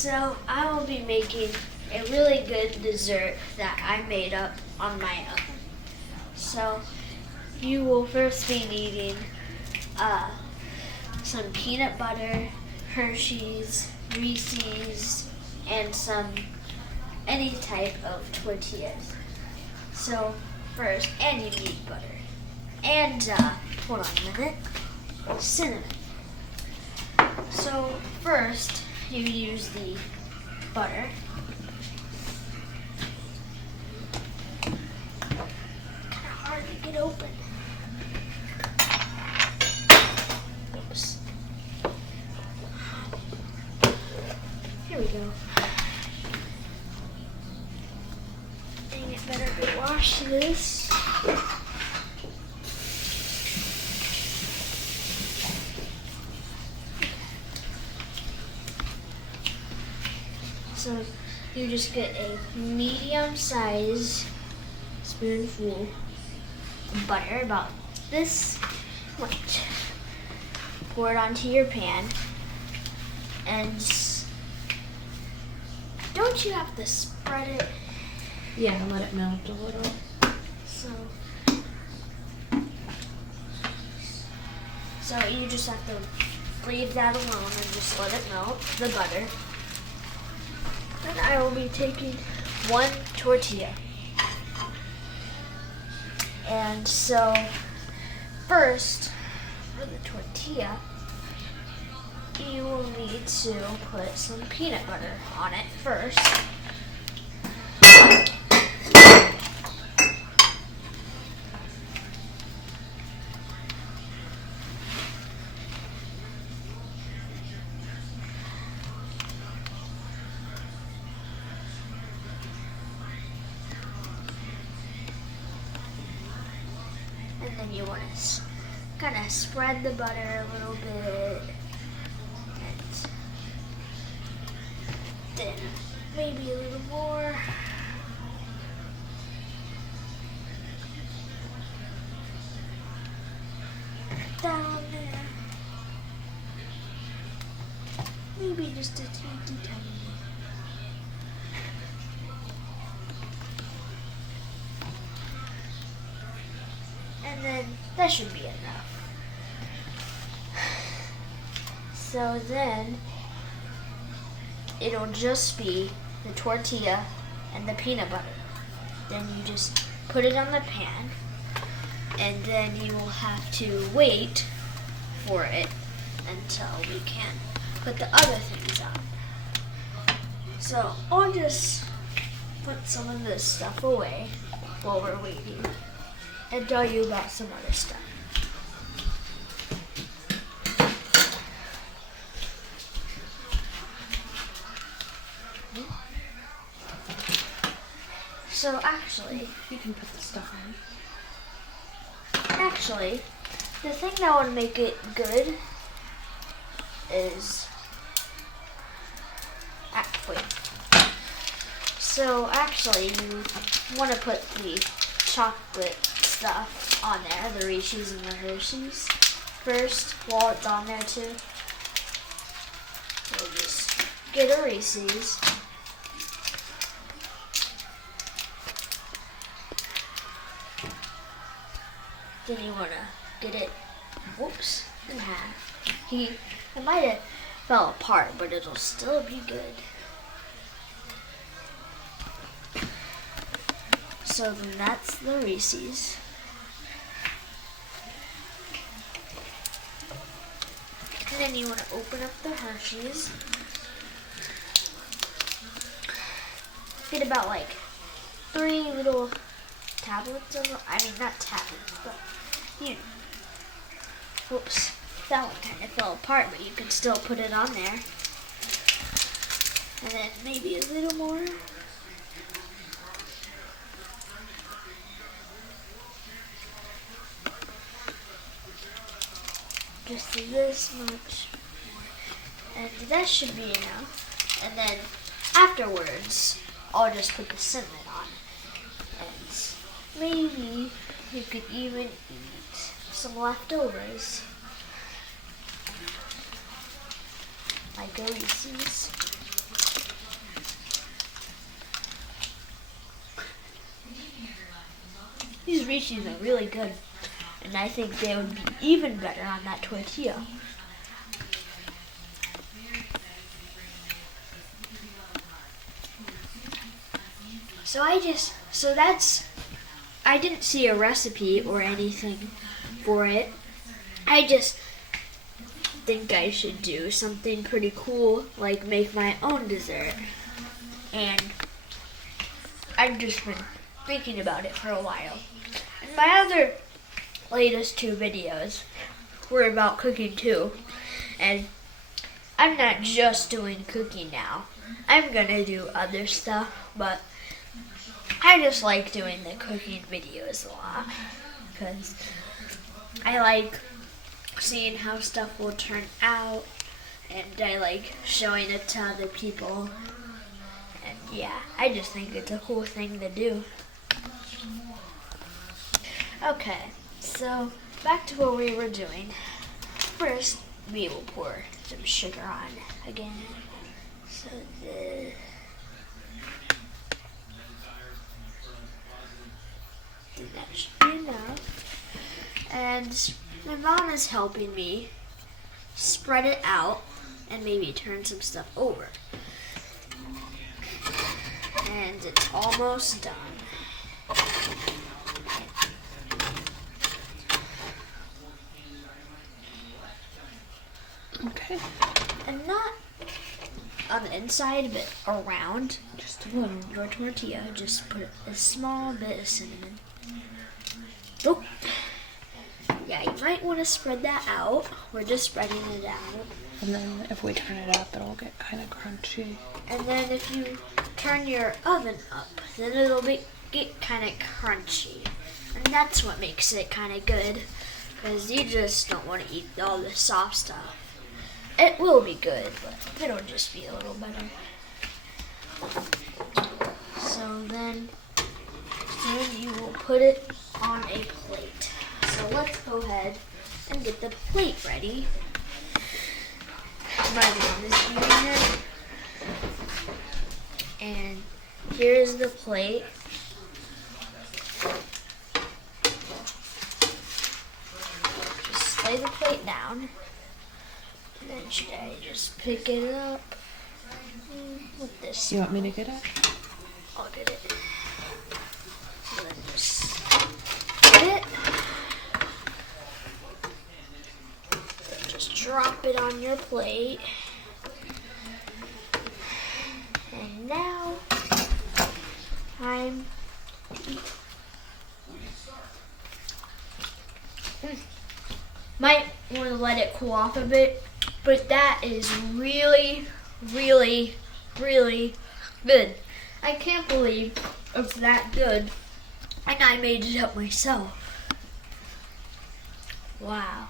So I will be making a really good dessert that I made up on my own. So you will first be needing some peanut butter, Hershey's, Reese's, and any type of tortillas. So first, and you need butter. And hold on a minute, cinnamon. So first, you use the butter. Kind of hard to get open. Oops. Here we go. Dang it, better go wash this. So you just get a medium-sized spoonful of butter, about this much. Pour it onto your pan, and don't you have to spread it? Yeah, let it melt a little. So you just have to leave that alone and just let it melt, the butter. Then I will be taking one tortilla. And so first, for the tortilla, you will need to put some peanut butter on it first. And then you want to kind of spread the butter a little bit. And then maybe a little more. Down there. Maybe just a teeny tiny. And then that should be enough. So then it'll just be the tortilla and the peanut butter. Then you just put it on the pan, and then you will have to wait for it until we can put the other things on. So I'll just put some of this stuff away while we're waiting and tell you about some other stuff. So actually, You can put the stuff on. Actually, the thing that would make it good is wait. So actually, you want to put the chocolate stuff on there, the Reese's and the Hershey's first while it's on there too. So just get a Reese's. Then you want to get it, in half. It might have fell apart, but it'll still be good. So then that's the Reese's. And then you want to open up the Hershey's. Get about like 3 little tablets of, not tablets, but that one kind of fell apart, but you can still put it on there. And then maybe a little more. Just this much. And that should be enough. And then afterwards, I'll just put the cinnamon on. And maybe you could even eat some leftovers. Like a Reese's. These Reese's are really good. And I think they would be even better on that tortilla. I didn't see a recipe or anything for it. I just think I should do something pretty cool, like make my own dessert. And I've just been thinking about it for a while. And my other latest 2 videos were about cooking too. And I'm not just doing cooking now. I'm gonna do other stuff, but I just like doing the cooking videos a lot because I like seeing how stuff will turn out, and I like showing it to other people. And yeah, I just think it's a cool thing to do. Okay, so back to what we were doing. First, we will pour some sugar on again. So that should be enough. And my mom is helping me spread it out and maybe turn some stuff over. And it's almost done. Okay. And not on the inside, but around Just a little. your tortilla. Just put a small bit of cinnamon. Oh. Yeah, you might want to spread that out. We're just spreading it out. And then if we turn it up, it'll get kind of crunchy. And then if you turn your oven up, then it'll get kind of crunchy. And that's what makes it kind of good, because you just don't want to eat all the soft stuff. It will be good, but it'll just be a little better. So then you will put it on a plate. So let's go ahead and get the plate ready. My mom is doing it. And here's the plate. Just lay the plate down. And then should I just pick it up with this? You want me to get it? I'll get it. And then just get it. Then just drop it on your plate. And now I'm might want to let it cool off a bit, but that is really, really, really good. I can't believe it's that good, and I made it up myself. Wow.